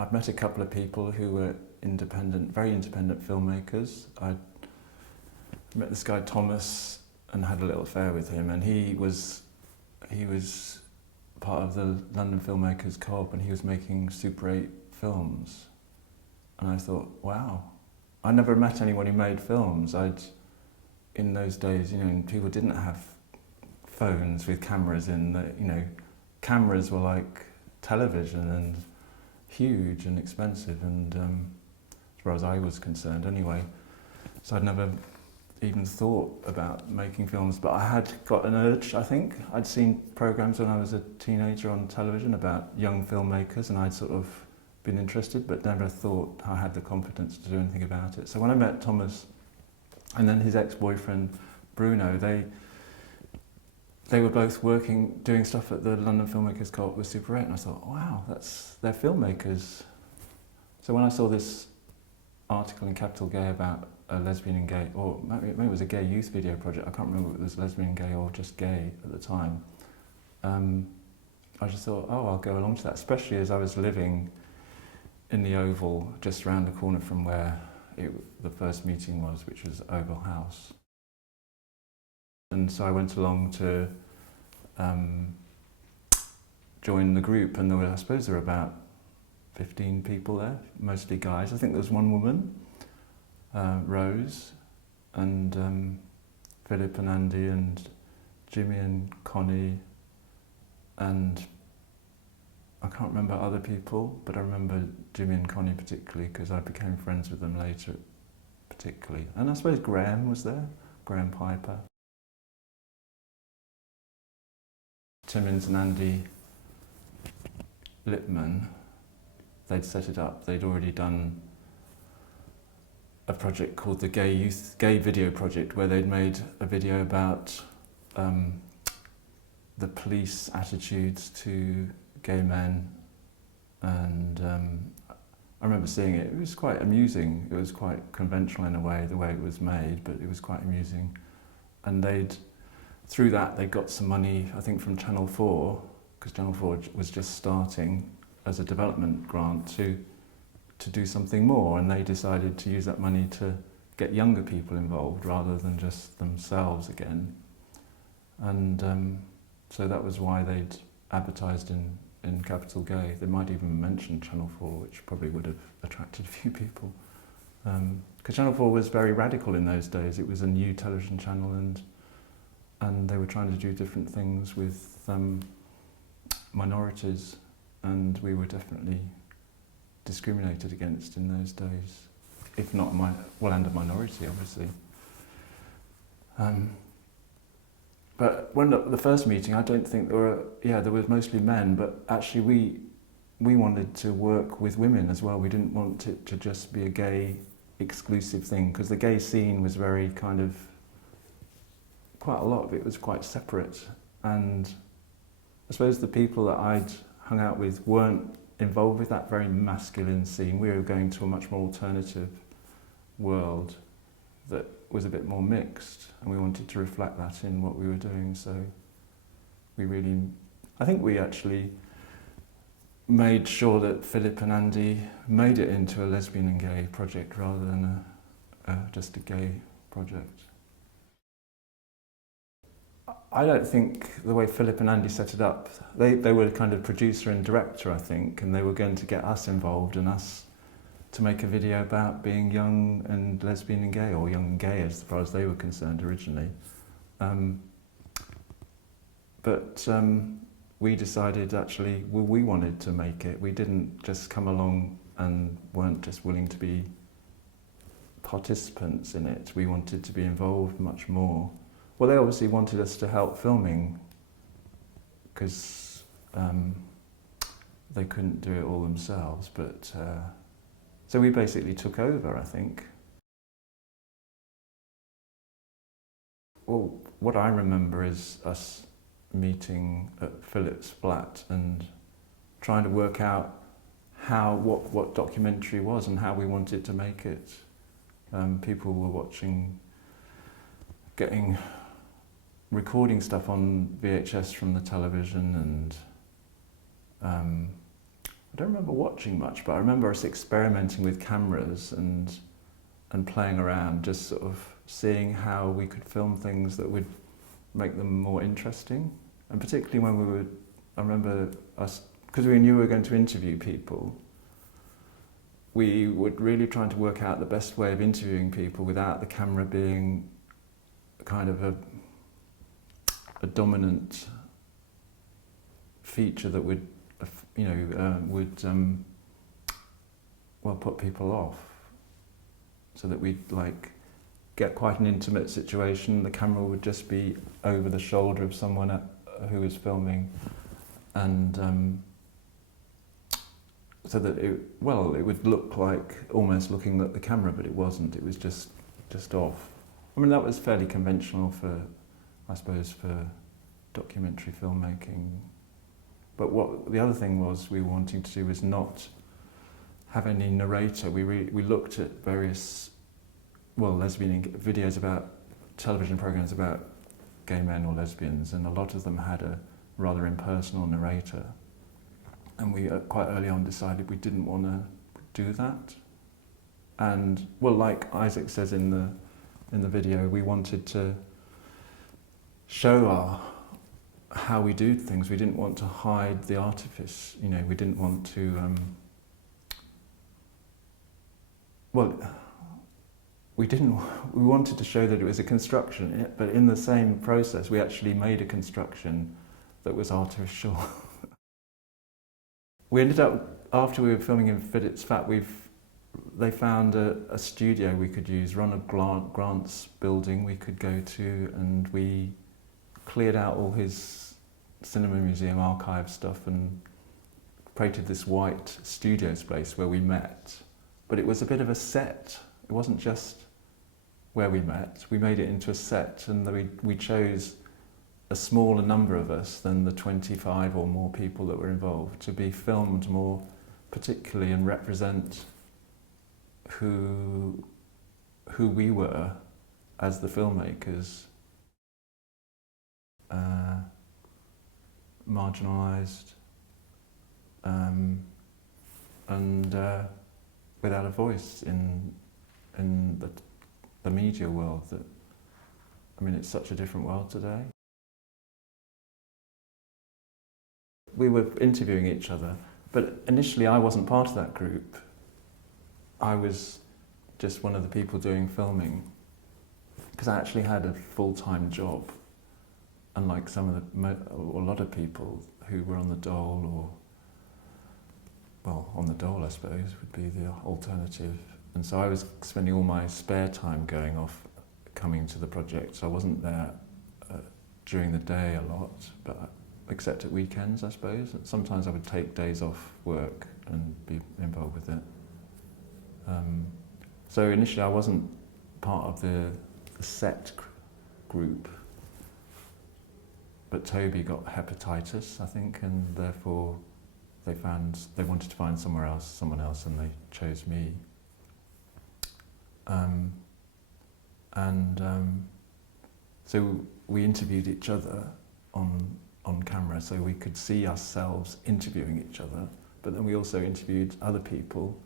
I've met a couple of people who were independent, very independent filmmakers. I met this guy Thomas and had a little affair with him, and he was part of the London Filmmakers Co-op, and he was making Super 8 films. And I thought, wow, I never met anyone who made films. In those days, people didn't have phones with cameras in. Cameras were like television and huge and expensive, and as far as I was concerned anyway. So I'd never even thought about making films, but I had got an urge, I think. I'd seen programs when I was a teenager on television about young filmmakers, and I'd sort of been interested, but never thought I had the confidence to do anything about it. So when I met Thomas and then his ex-boyfriend Bruno, they were both doing stuff at the London Filmmakers Co-op with Super 8, and I thought, wow, they're filmmakers. So when I saw this article in Capital Gay about a lesbian and gay, or maybe it was a gay youth video project, I can't remember if it was lesbian, gay, or just gay at the time, I just thought, oh, I'll go along to that, especially as I was living in the Oval, just around the corner from where the first meeting was, which was Oval House. And so I went along to join the group, and I suppose there were about 15 people there, mostly guys. I think there was one woman, Rose, and Philip and Andy and Jimmy and Connie, and I can't remember other people, but I remember Jimmy and Connie particularly because I became friends with them later, particularly. And I suppose Graham was there, Graham Piper. Timmins and Andy Lipman, they'd set it up. They'd already done a project called the Gay Video Project, where they'd made a video about the police attitudes to gay men, and I remember seeing it. It was quite amusing. It was quite conventional in a way, the way it was made, but it was quite amusing. And through that, they got some money, I think, from Channel 4, because Channel 4 was just starting as a development grant to do something more, and they decided to use that money to get younger people involved rather than just themselves again. And so that was why they'd advertised in Capital Gay. They might even mention Channel 4, which probably would have attracted a few people. Because Channel 4 was very radical in those days. It was a new television channel, and they were trying to do different things with minorities, and we were definitely discriminated against in those days, if not and a minority, obviously. But when the first meeting, I don't think there was mostly men, but actually we wanted to work with women as well. We didn't want it to just be a gay exclusive thing, because the gay scene was very quite a lot of it was quite separate, and I suppose the people that I'd hung out with weren't involved with that very masculine scene. We were going to a much more alternative world that was a bit more mixed, and we wanted to reflect that in what we were doing. So I think we actually made sure that Philip and Andy made it into a lesbian and gay project rather than just a gay project. I don't think the way Philip and Andy set it up, they were kind of producer and director, I think, and they were going to get us involved and us to make a video about being young and lesbian and gay, or young and gay as far as they were concerned originally. But we decided actually, we wanted to make it. We didn't just come along and weren't just willing to be participants in it. We wanted to be involved much more. Well, they obviously wanted us to help filming because they couldn't do it all themselves, but so we basically took over, I think. Well, what I remember is us meeting at Philip's flat and trying to work out what documentary was and how we wanted to make it. People were recording stuff on VHS from the television, and I don't remember watching much, but I remember us experimenting with cameras and playing around, just sort of seeing how we could film things that would make them more interesting. And particularly when we were, I remember us, because we knew we were going to interview people, we were really trying to work out the best way of interviewing people without the camera being kind of a dominant feature that would, put people off. So that we'd like get quite an intimate situation. The camera would just be over the shoulder of someone who was filming, and so that it would look like almost looking at the camera, but it wasn't. It was just off. I mean, that was fairly conventional for, I suppose, for documentary filmmaking. But what the other thing was we were wanting to do was not have any narrator. We looked at various, lesbian videos about television programs about gay men or lesbians, and a lot of them had a rather impersonal narrator. And we quite early on decided we didn't want to do that. And like Isaac says in the video, we wanted to show how we do things. We didn't want to hide the artifice. We didn't want to. We wanted to show that it was a construction, but in the same process, we actually made a construction that was artificial. We ended up, after we were filming in Fidditt's Fat, they found a studio we could use, Ronald Grant's building we could go to, and we cleared out all his cinema museum archive stuff and created this white studio space where we met. But it was a bit of a set. It wasn't just where we met. We made it into a set, and we chose a smaller number of us than the 25 or more people that were involved to be filmed more particularly and represent who we were as the filmmakers, marginalised and without a voice in the media world. It's such a different world today. We were interviewing each other, but initially I wasn't part of that group. I was just one of the people doing filming, because I actually had a full-time job, unlike a lot of people who were on the dole, on the dole I suppose would be the alternative. And so I was spending all my spare time going off, coming to the project, so I wasn't there during the day a lot, but except at weekends, I suppose. Sometimes I would take days off work and be involved with it. So initially I wasn't part of the set group, but Toby got hepatitis, I think, and therefore they wanted to find someone else, and they chose me. So we interviewed each other on camera, so we could see ourselves interviewing each other, but then we also interviewed other people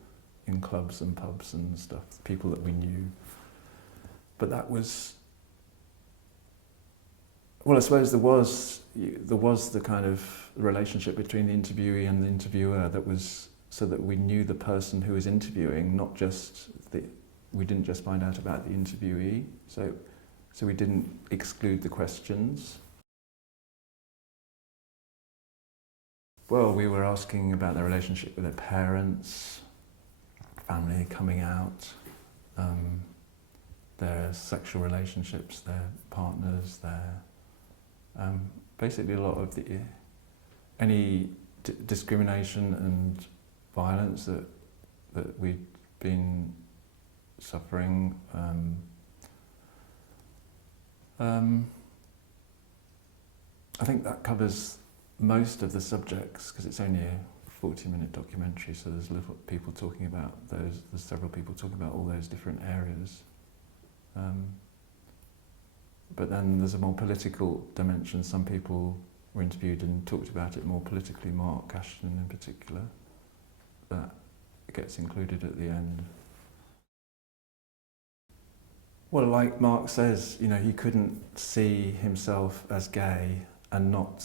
in clubs and pubs and stuff, people that we knew. But that was, I suppose there was the kind of relationship between the interviewee and the interviewer that was so that we knew the person who was interviewing, not just we didn't just find out about the interviewee, so we didn't exclude the questions. Well, we were asking about their relationship with their parents, family coming out, their sexual relationships, their partners, basically a lot of any discrimination and violence that we'd been suffering. I think that covers most of the subjects, because it's only a 40-minute documentary, so there's people talking about those. There's several people talking about all those different areas. But then there's a more political dimension. Some people were interviewed and talked about it more politically, Mark Ashton in particular. that gets included at the end. Well, like Mark says, you know, he couldn't see himself as gay and not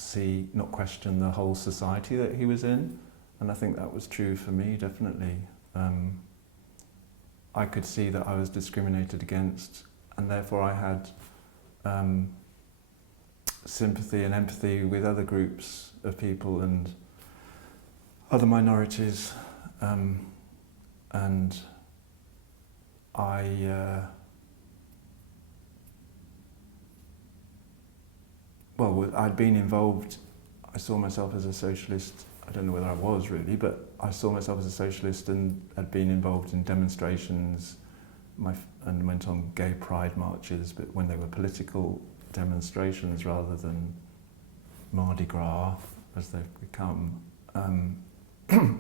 question the whole society that he was in, and I think that was true for me, definitely. I could see that I was discriminated against, and therefore I had sympathy and empathy with other groups of people and other minorities, and I'd been involved. I saw myself as a socialist. I don't know whether I was really, but I saw myself as a socialist and had been involved in demonstrations and went on gay pride marches, but when they were political demonstrations rather than Mardi Gras, as they've become. Because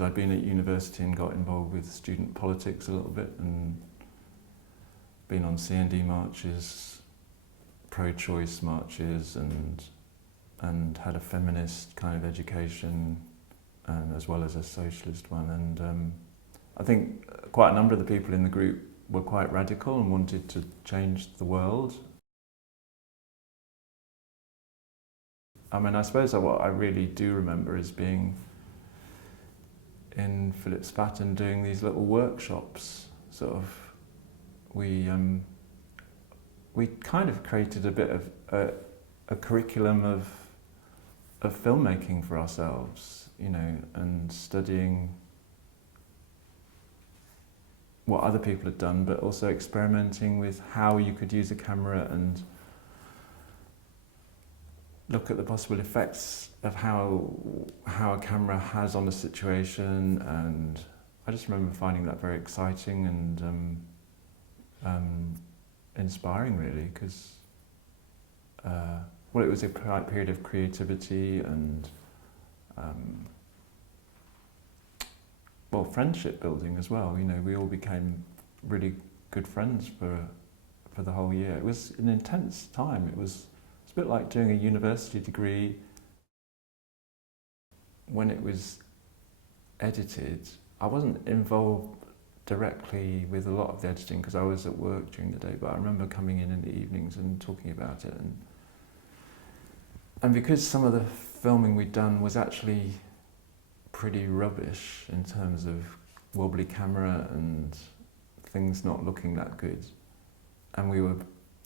I'd been at university and got involved with student politics a little bit and been on CND marches, pro-choice marches, and had a feminist kind of education, and as well as a socialist one. And I think quite a number of the people in the group were quite radical and wanted to change the world. I mean, I suppose what I really do remember is being in Philip Spatten doing these little workshops. Sort of, we kind of created a bit of a curriculum of filmmaking for ourselves, you know, and studying what other people had done, but also experimenting with how you could use a camera and look at the possible effects of how a camera has on a situation. And I just remember finding that very exciting and inspiring, really, because it was a period of creativity and friendship building as well. You know, we all became really good friends for the whole year. It was an intense time. It's a bit like doing a university degree. When it was edited, I wasn't involved directly with a lot of the editing because I was at work during the day, but I remember coming in the evenings and talking about it. And because some of the filming we'd done was actually pretty rubbish in terms of wobbly camera and things not looking that good, and we were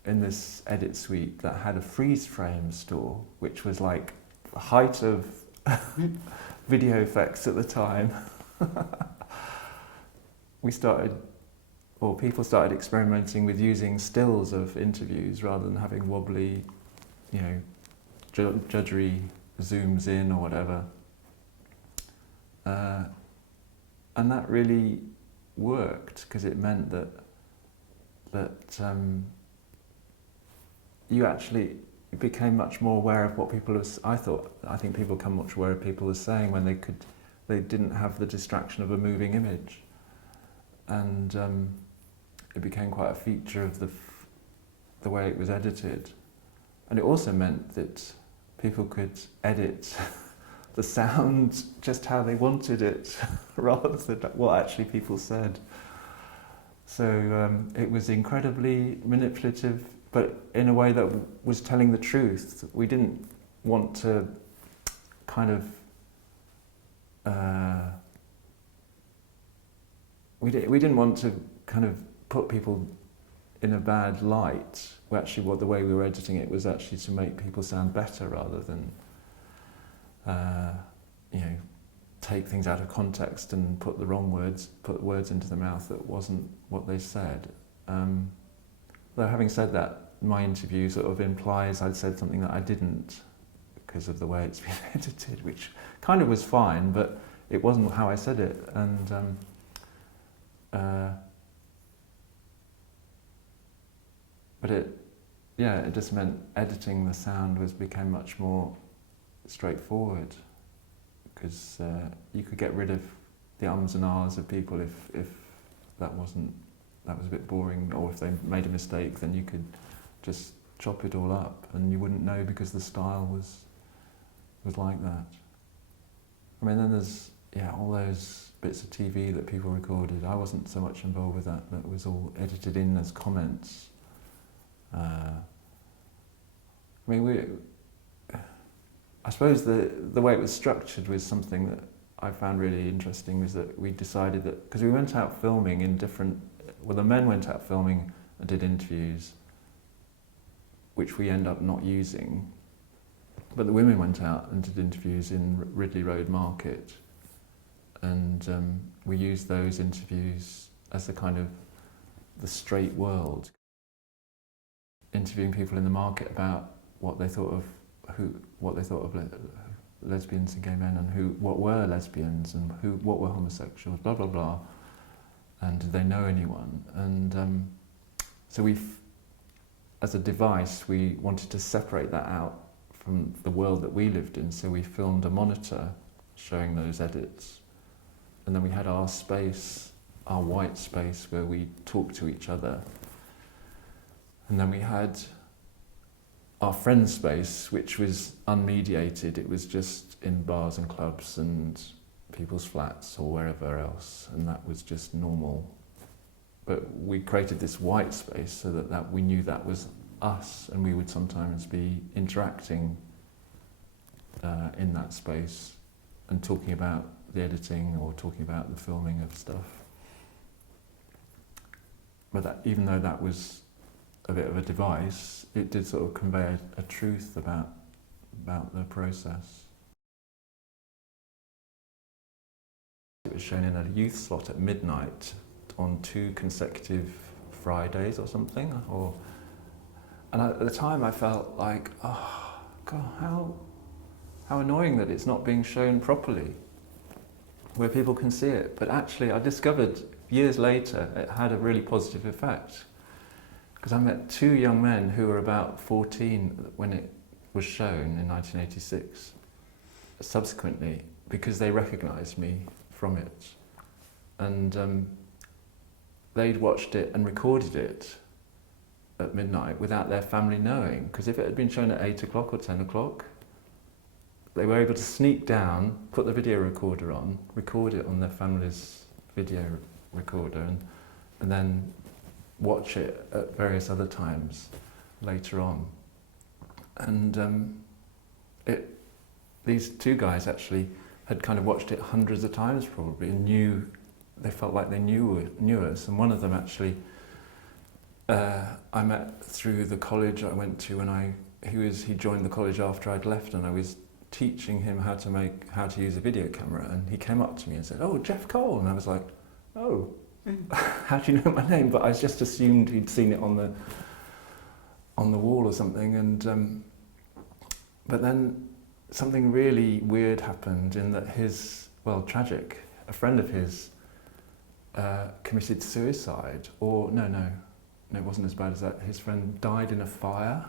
in this edit suite that had a freeze frame store, which was like the height of video effects at the time. People started experimenting with using stills of interviews rather than having wobbly, you know, judgery zooms in or whatever. And that really worked because it meant that you actually became much more aware of what people was. I think people become much aware of people were saying when they didn't have the distraction of a moving image, and it became quite a feature of the way it was edited. And it also meant that people could edit the sound just how they wanted it, rather than what actually people said. So it was incredibly manipulative, but in a way that was telling the truth. We didn't want to kind of we didn't want to kind of put people in a bad light. The way we were editing it was actually to make people sound better rather than take things out of context and put words into the mouth that wasn't what they said. Though having said that, my interview sort of implies I'd said something that I didn't because of the way it's been edited, which kind of was fine, but it wasn't how I said it. And but it just meant editing the sound became much more straightforward, because you could get rid of the ums and ahs of people if that was a bit boring, or if they made a mistake, then you could just chop it all up and you wouldn't know because the style was like that. I mean, then there's, yeah, all those bits of TV that people recorded. I wasn't so much involved with that. That was all edited in as comments. I mean, I suppose the way it was structured was something that I found really interesting, was that we decided that, because we went out filming in different, well, the men went out filming and did interviews, which we end up not using, but the women went out and did interviews in Ridley Road Market, and we used those interviews as the kind of the straight world, interviewing people in the market about what they thought of lesbians and gay men, and what were lesbians, and what were homosexuals, blah blah blah, and did they know anyone? And so as a device, we wanted to separate that out from the world that we lived in. So we filmed a monitor showing those edits, and then we had our space, our white space, where we talked to each other, and then we had our friend space, which was unmediated. It was just in bars and clubs and people's flats or wherever else, and that was just normal. But we created this white space so that we knew that was us, and we would sometimes be interacting in that space and talking about the editing or talking about the filming of stuff. But that, even though that was a bit of a device, it did sort of convey a truth about the process. It was shown in a youth slot at midnight on 2 consecutive Fridays or something, and at the time I felt like, oh God, how annoying that it's not being shown properly, where people can see it. But actually I discovered years later it had a really positive effect, because I met 2 young men who were about 14 when it was shown in 1986, subsequently, because they recognised me from it. And they'd watched it and recorded it at midnight without their family knowing, because if it had been shown at 8 o'clock or 10 o'clock, they were able to sneak down, put the video recorder on, record it on their family's video recorder, and then watch it at various other times later on. And these 2 guys actually had kind of watched it hundreds of times probably, and they felt like they knew us. And one of them actually I met through the college I went to when he joined the college after I'd left, and I was teaching him how to use a video camera, and he came up to me and said, "Oh, Geoff Cole," and I was like, "Oh, how do you know my name?" But I just assumed he'd seen it on the wall or something. And but then something really weird happened, in that tragic, a friend of his committed suicide, or no, it wasn't as bad as that. His friend died in a fire,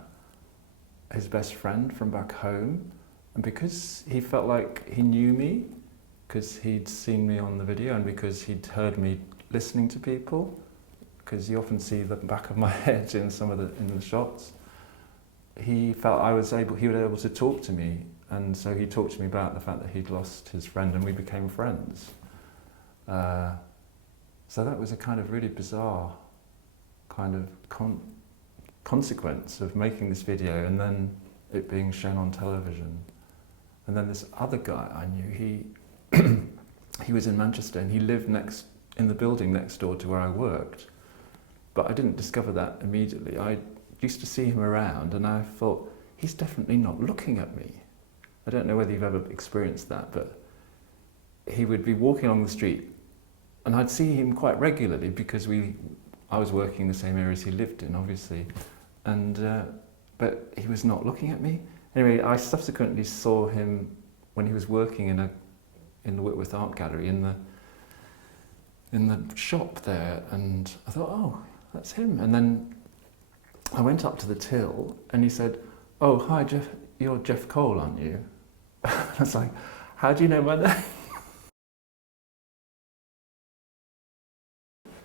his best friend from back home, and because he felt like he knew me, because he'd seen me on the video, and because he'd heard me listening to people, because you often see the back of my head in the shots, he felt he was able to talk to me, and so he talked to me about the fact that he'd lost his friend, and we became friends. So that was a kind of really bizarre kind of consequence of making this video, and then it being shown on television. And then this other guy I knew, he was in Manchester, and he lived in the building next door to where I worked. But I didn't discover that immediately. I used to see him around, and I thought, he's definitely not looking at me. I don't know whether you've ever experienced that, but he would be walking along the street, and I'd see him quite regularly, because I was working in the same area as he lived in, obviously, and but he was not looking at me. Anyway, I subsequently saw him when he was working in the Whitworth Art Gallery in the shop there, and I thought, oh, that's him. And then I went up to the till, and he said, "Oh, hi, Geoff, you're Geoff Cole, aren't you?" I was like, "How do you know my name?"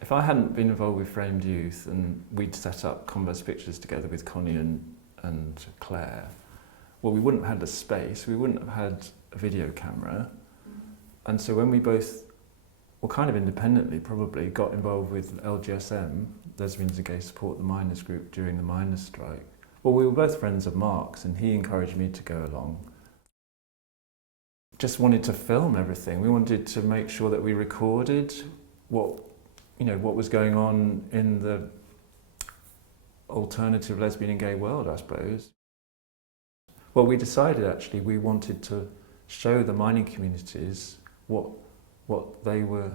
If I hadn't been involved with Framed Youth, and we'd set up Converse Pictures together with Connie and Claire, well, we wouldn't have had the space, we wouldn't have had a video camera, And so when we both, well, kind of independently probably, got involved with LGSM, Lesbians and Gay Support the Miners group, during the miners' strike, well, we were both friends of Mark's and he encouraged me to go along. Just wanted to film everything. We wanted to make sure that we recorded what was going on in the alternative lesbian and gay world, I suppose. Well, we decided actually we wanted to show the mining communities what they were,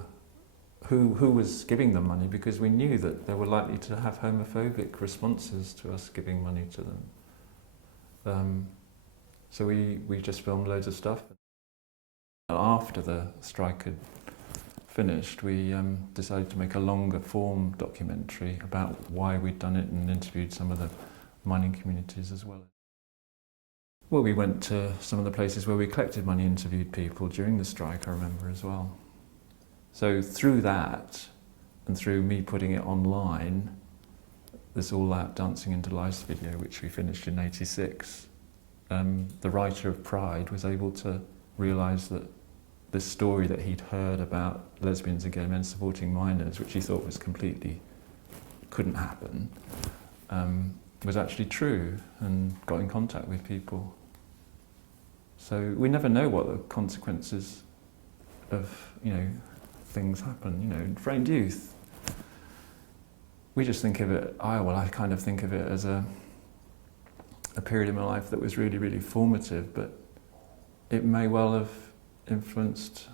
who was giving them money, because we knew that they were likely to have homophobic responses to us giving money to them. So we just filmed loads of stuff. After the strike had finished, we decided to make a longer form documentary about why we'd done it and interviewed some of the mining communities as well. Well, we went to some of the places where we collected money, interviewed people during the strike, I remember as well. So through that, and through me putting it online, this All Out Dancing into Lives video, which we finished in '86, the writer of Pride was able to realise that this story that he'd heard about lesbians and gay men supporting miners, which he thought was completely, couldn't happen, was actually true, and got in contact with people. So we never know what the consequences of, things happen, in framed youth. We just think of it, I kind of think of it as a period in my life that was really, really formative, but it may well have influenced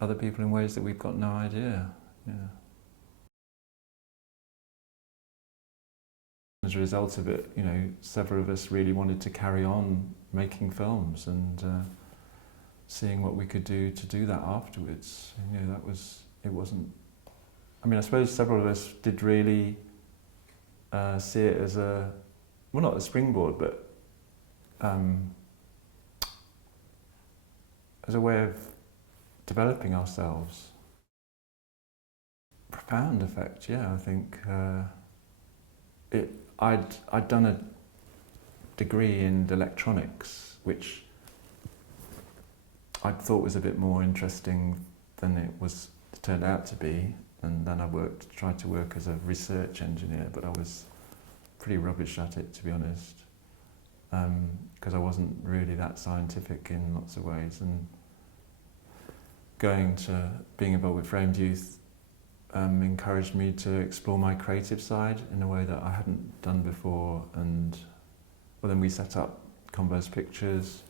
other people in ways that we've got no idea. Yeah. As a result of it, several of us really wanted to carry on making films and seeing what we could do to do that afterwards. It wasn't, I suppose several of us did really see it as not a springboard, but as a way of developing ourselves. Profound effect, yeah. I think I'd done a degree in electronics, which I thought was a bit more interesting than it turned out to be. And then I tried to work as a research engineer, but I was pretty rubbish at it, to be honest, because I wasn't really that scientific in lots of ways. And being involved with Framed Youth encouraged me to explore my creative side in a way that I hadn't done before. And then we set up Converse Pictures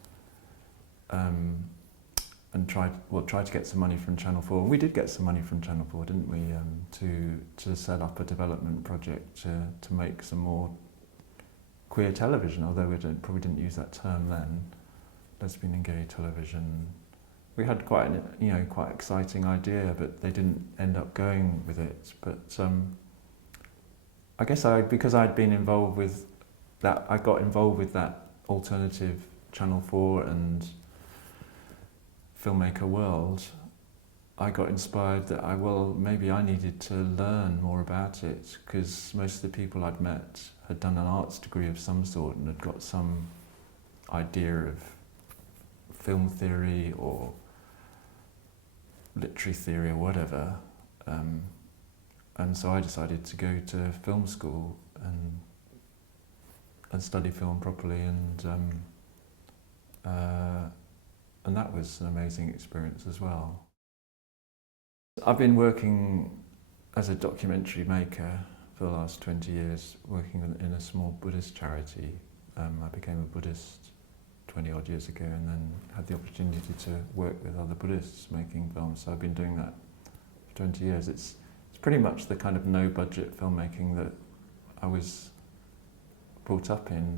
and tried to get some money from Channel 4. We did get some money from Channel 4, didn't we, to set up a development project to make some more queer television, although we probably didn't use that term then, lesbian and gay television. We had quite an exciting idea, but they didn't end up going with it. But I guess because I'd been involved with that, I got involved with that alternative Channel 4 and filmmaker world. I got inspired that maybe I needed to learn more about it, because most of the people I'd met had done an arts degree of some sort and had got some idea of film theory or literary theory or whatever, and so I decided to go to film school and study film properly, and that was an amazing experience as well. I've been working as a documentary maker for the last 20 years, working in a small Buddhist charity. I became a Buddhist 20 odd years ago, and then had the opportunity to work with other Buddhists making films. So I've been doing that for 20 years. It's pretty much the kind of no budget filmmaking that I was brought up in.